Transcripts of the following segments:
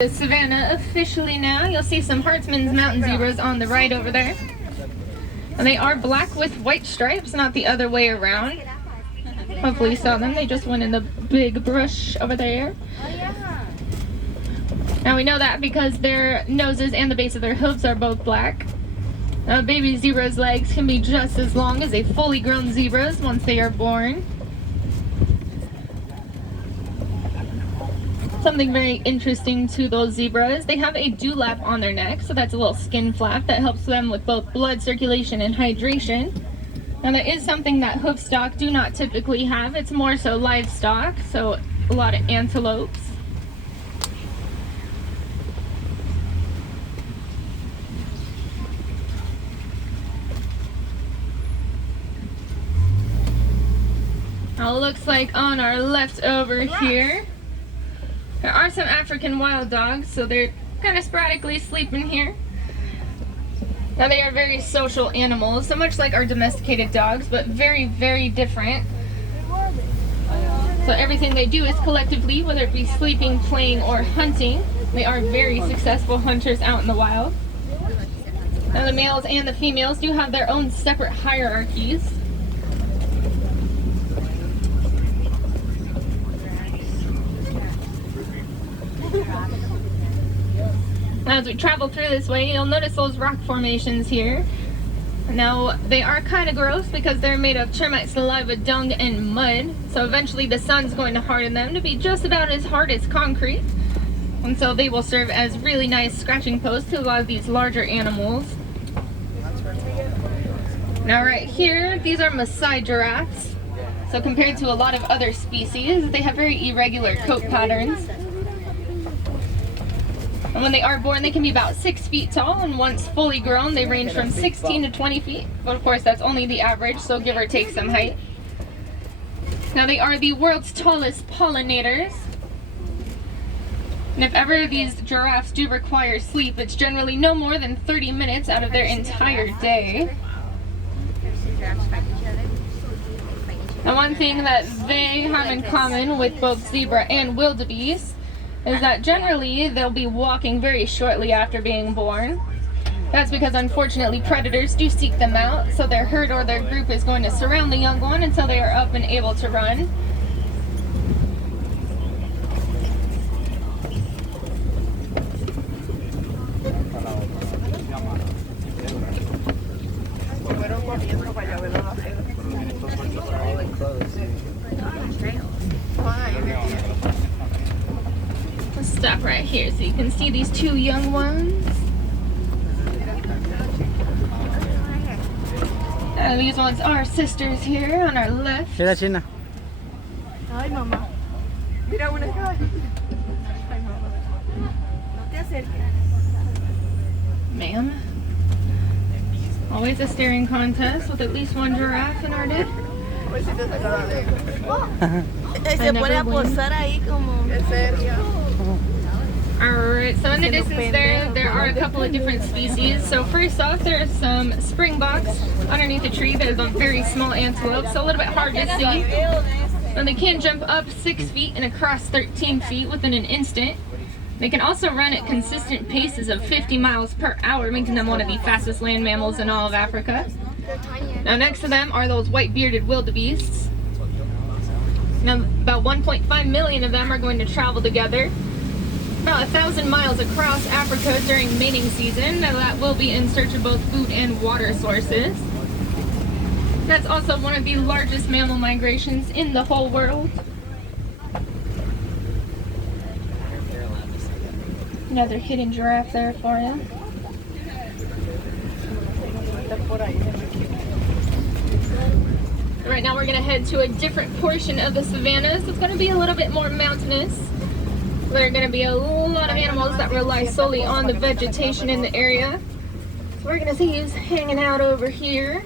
The savannah officially now. You'll see some Hartman's mountain zebras on the right over there. And they are black with white stripes, not the other way around. Hopefully you saw them. They just went in the big brush over there. Now we know that because their noses and the base of their hooves are both black. Now baby zebra's legs can be just as long as a fully grown zebra's once they are born. Something very interesting to those zebras, they have a dewlap on their neck, so that's a little skin flap that helps them with both blood circulation and hydration. Now that is something that hoofstock do not typically have. It's more so livestock, so a lot of antelopes. Now it looks like on our left over here, there are some African wild dogs, so they're kind of sporadically sleeping here. Now they are very social animals, so much like our domesticated dogs, but very, very different. So everything they do is collectively, whether it be sleeping, playing, or hunting. They are very successful hunters out in the wild. Now the males and the females do have their own separate hierarchies. As we travel through this way, you'll notice those rock formations here. Now, they are kind of gross because they're made of termite saliva, dung, and mud. So eventually the sun's going to harden them to be just about as hard as concrete. And so they will serve as really nice scratching posts to a lot of these larger animals. Now right here, these are Maasai giraffes. So compared to a lot of other species, they have very irregular coat patterns. And when they are born, they can be about 6 feet tall, and once fully grown, they range from 16 to 20 feet. But of course, that's only the average, so give or take some height. Now, they are the world's tallest pollinators. And if ever these giraffes do require sleep, it's generally no more than 30 minutes out of their entire day. Now, one thing that they have in common with both zebra and wildebeest is that generally they'll be walking very shortly after being born. That's because unfortunately predators do seek them out, so their herd or their group is going to surround the young one until they are up and able to run. Stop right here so you can see these two young ones. These ones are sisters here on our left. Mira, China. Ay, mamá. Mira una acá. Ay, mamá. No te acerques. Ma'am. Always a staring contest with at least one giraffe in our day. Se puede posar ahí como. En serio. Alright, so in the distance there are a couple of different species. So first off, there are some springboks underneath a tree. There's a very small antelope, so a little bit hard to see. And they can jump up 6 feet and across 13 feet within an instant. They can also run at consistent paces of 50 miles per hour, making them one of the fastest land mammals in all of Africa. Now next to them are those white-bearded wildebeests. Now about 1.5 million of them are going to travel together. About 1,000 miles across Africa during mating season. Now that will be in search of both food and water sources. That's also one of the largest mammal migrations in the whole world. Another hidden giraffe there for you. Right now we're going to head to a different portion of the savannas. It's going to be a little bit more mountainous. There are going to be a lot of animals that rely solely on the vegetation in the area. So we're going to see these hanging out over here.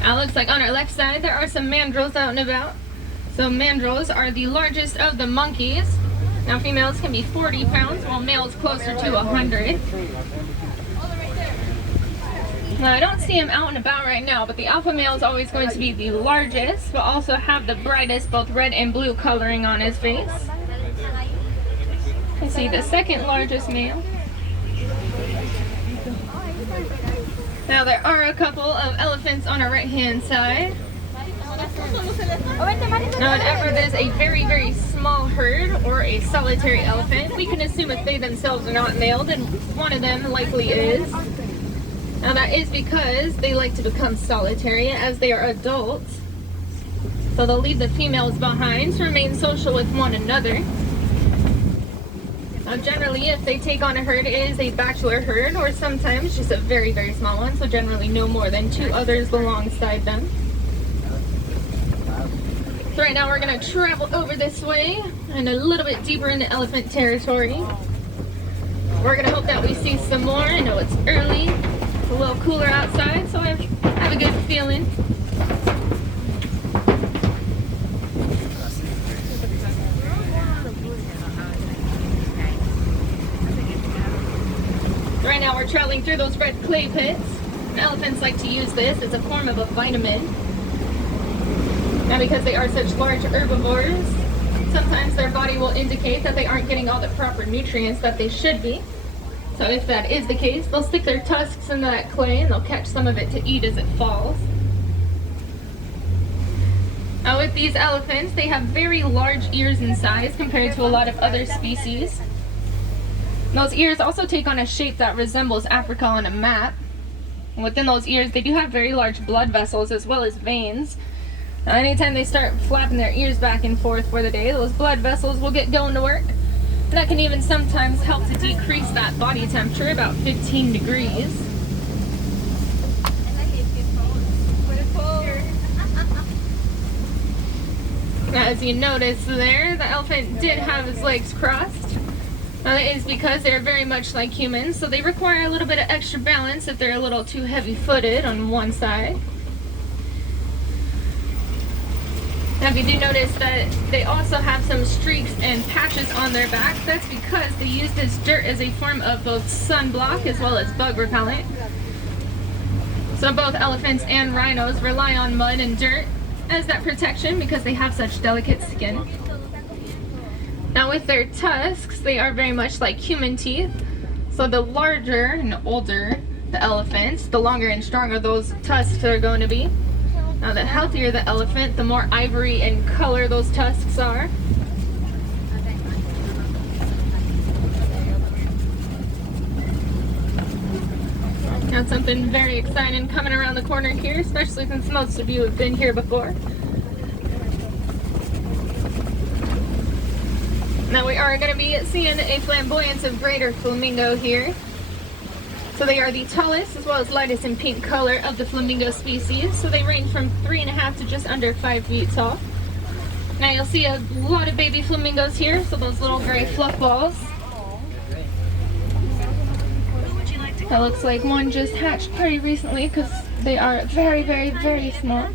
Now it looks like on our left side there are some mandrills out and about. So mandrills are the largest of the monkeys. Now females can be 40 pounds, while males closer to 100. Now I don't see him out and about right now, but the alpha male is always going to be the largest, but also have the brightest both red and blue coloring on his face. I see the second largest male. Now there are a couple of elephants on our right hand side. Now whenever there's a very, very small herd or a solitary elephant, we can assume if they themselves are not male, then one of them likely is. Now that is because they like to become solitary as they are adults. So they'll leave the females behind to remain social with one another. Now generally if they take on a herd, it is a bachelor herd or sometimes just a very, very small one. So generally no more than 2 others alongside them. So right now we're going to travel over this way and a little bit deeper into elephant territory. We're going to hope that we see some more. I know it's early. A little cooler outside, so I have a good feeling. Right now we're traveling through those red clay pits. And elephants like to use this as a form of a vitamin. Now because they are such large herbivores, sometimes their body will indicate that they aren't getting all the proper nutrients that they should be. So if that is the case, they'll stick their tusks into that clay and they'll catch some of it to eat as it falls. Now with these elephants, they have very large ears in size compared to a lot of other species. Those ears also take on a shape that resembles Africa on a map. And within those ears, they do have very large blood vessels as well as veins. Now anytime they start flapping their ears back and forth for the day, those blood vessels will get going to work. That can even sometimes help to decrease that body temperature about 15 degrees. Now, as you notice there, the elephant did have his legs crossed. Now that is because they're very much like humans, so they require a little bit of extra balance if they're a little too heavy-footed on one side. Now if you do notice that they also have some streaks and patches on their back, that's because they use this dirt as a form of both sunblock as well as bug repellent. So both elephants and rhinos rely on mud and dirt as that protection because they have such delicate skin. Now with their tusks, they are very much like human teeth. So the larger and older the elephants, the longer and stronger those tusks are going to be. Now the healthier the elephant, the more ivory in color those tusks are. Got something very exciting coming around the corner here, especially since most of you have been here before. Now we are going to be seeing a flamboyance of greater flamingo here. So they are the tallest as well as lightest in pink color of the flamingo species. So they range from 3.5 to just under 5 feet tall. Now you'll see a lot of baby flamingos here, so those little gray fluff balls. That looks like one just hatched pretty recently because they are very, very, very small.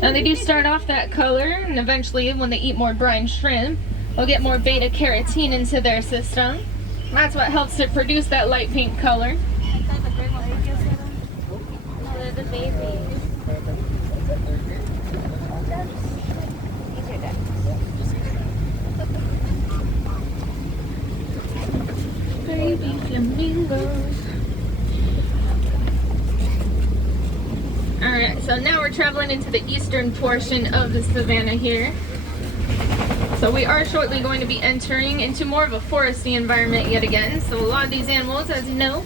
Now they do start off that color, and eventually when they eat more brine shrimp, they'll get more beta carotene into their system. That's what helps to produce that light pink color. No, they're the babies. Baby flamingos. Alright, so now we're traveling into the eastern portion of the savanna here. So we are shortly going to be entering into more of a foresty environment yet again. So a lot of these animals, as you know,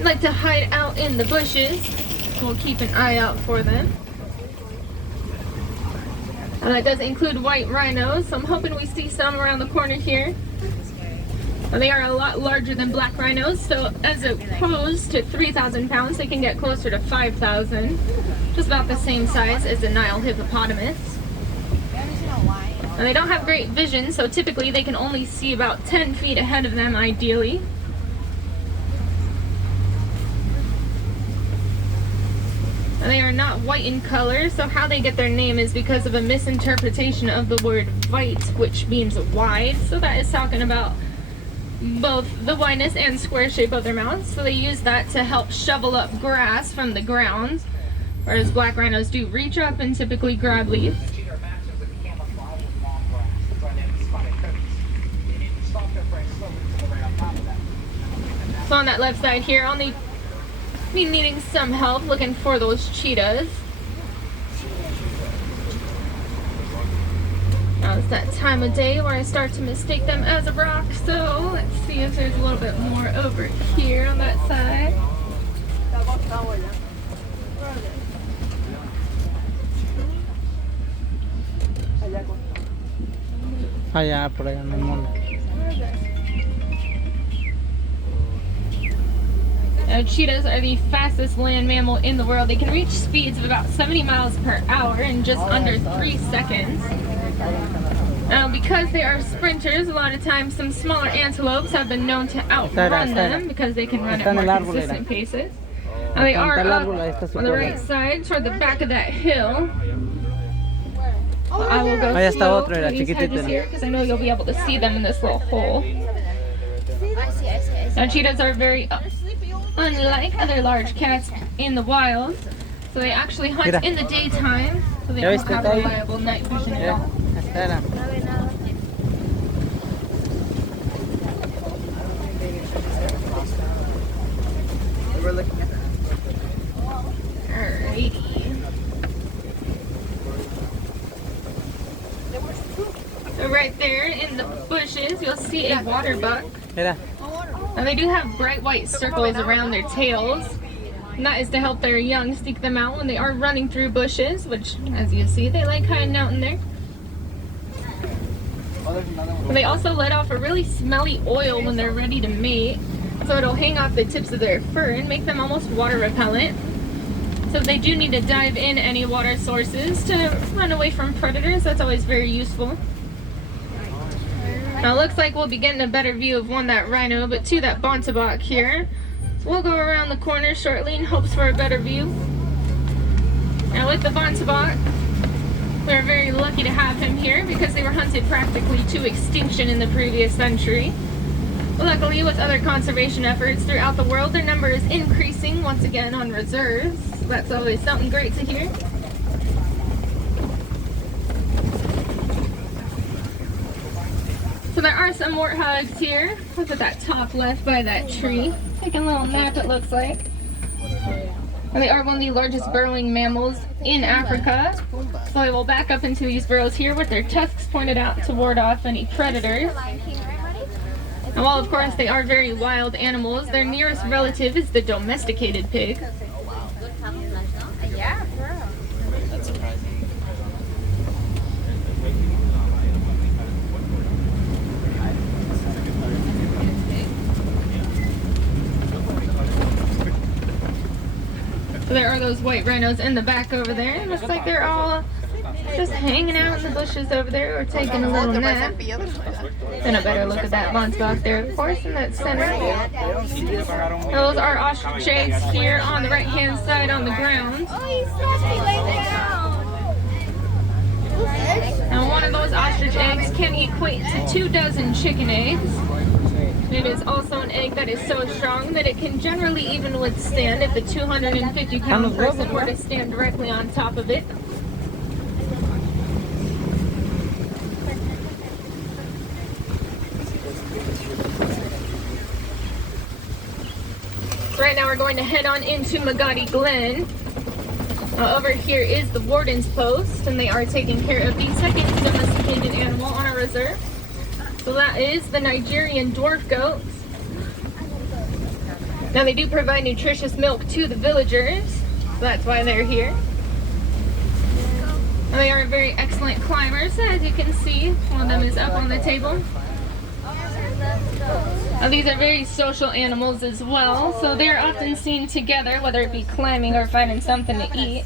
like to hide out in the bushes. We'll keep an eye out for them. And that does include white rhinos, so I'm hoping we see some around the corner here. And they are a lot larger than black rhinos, so as opposed to 3,000 pounds, they can get closer to 5,000. Just about the same size as the Nile hippopotamus. And they don't have great vision, so typically they can only see about 10 feet ahead of them, ideally. And they are not white in color, so how they get their name is because of a misinterpretation of the word white, which means wide. So that is talking about both the wideness and square shape of their mouths. So they use that to help shovel up grass from the ground, whereas black rhinos do reach up and typically grab leaves. So on that left side here, I'll be needing some help looking for those cheetahs. Now it's that time of day where I start to mistake them as a rock, so let's see if there's a little bit more over here on that side. Allá, por allá en el mundo. Now, cheetahs are the fastest land mammal in the world. They can reach speeds of about 70 miles per hour in just under 3 seconds. Now, because they are sprinters, a lot of times some smaller antelopes have been known to outrun them because they can run at more consistent paces. Now, they are up on the right side toward the back of that hill. Well, I will go slow for these hedges here because I know you'll be able to see them in this little hole. Now, cheetahs are very unlike other large cats in the wild, so they actually hunt in the daytime, so they don't have reliable night vision at all. Alrighty. So right there in the bushes, you'll see a water buck. Now they do have bright white circles around their tails, and that is to help their young seek them out when they are running through bushes, which, as you see, they like hiding out in there. And they also let off a really smelly oil when they're ready to mate, so it'll hang off the tips of their fur and make them almost water repellent. So if they do need to dive in any water sources to run away from predators, that's always very useful. Now it looks like we'll be getting a better view of that rhino, but two, that bontebok here. So we'll go around the corner shortly in hopes for a better view. Now with the bontebok, we're very lucky to have him here because they were hunted practically to extinction in the previous century. But luckily, with other conservation efforts throughout the world, their number is increasing once again on reserves. So that's always something great to hear. So there are some warthogs here. Look at that top left by that tree. Taking a little nap, it looks like. And they are one of the largest burrowing mammals in Africa. So they will back up into these burrows here with their tusks pointed out to ward off any predators. And while of course they are very wild animals, their nearest relative is the domesticated pig. That's surprising. So there are those white rhinos in the back over there. It looks like they're all just hanging out in the bushes over there or taking a little nap. And a better look at that bontebok there, of course, in that center. Those are ostrich eggs here on the right hand side on the ground. Now one of those ostrich eggs can equate to 2 dozen chicken eggs. It is also an egg that is so strong that it can generally even withstand if a 250-pound person were to stand directly on top of it. Right now we're going to head on into Magadi Glen. Over here is the warden's post, and they are taking care of the second domesticated animal on our reserve. So that is the Nigerian dwarf goat. Now they do provide nutritious milk to the villagers, so that's why they're here. And they are very excellent climbers, as you can see. One of them is up on the table. Now these are very social animals as well, so they're often seen together, whether it be climbing or finding something to eat.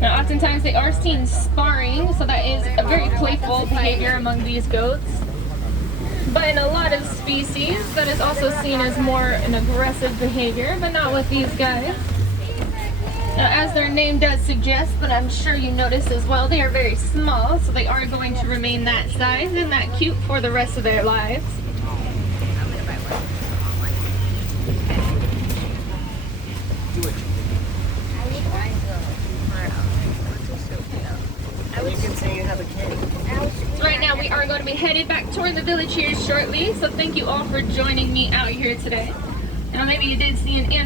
Now oftentimes they are seen sparring, so that is a very playful behavior among these goats. But in a lot of species, that is also seen as more an aggressive behavior, but not with these guys. Now, as their name does suggest, but I'm sure you noticed as well, they are very small, so they are going to remain that size and that cute for the rest of their lives. You can say you have a kid. So right now we are going to be headed back toward the village here shortly, so thank you all for joining me out here today. Now maybe you did see an animal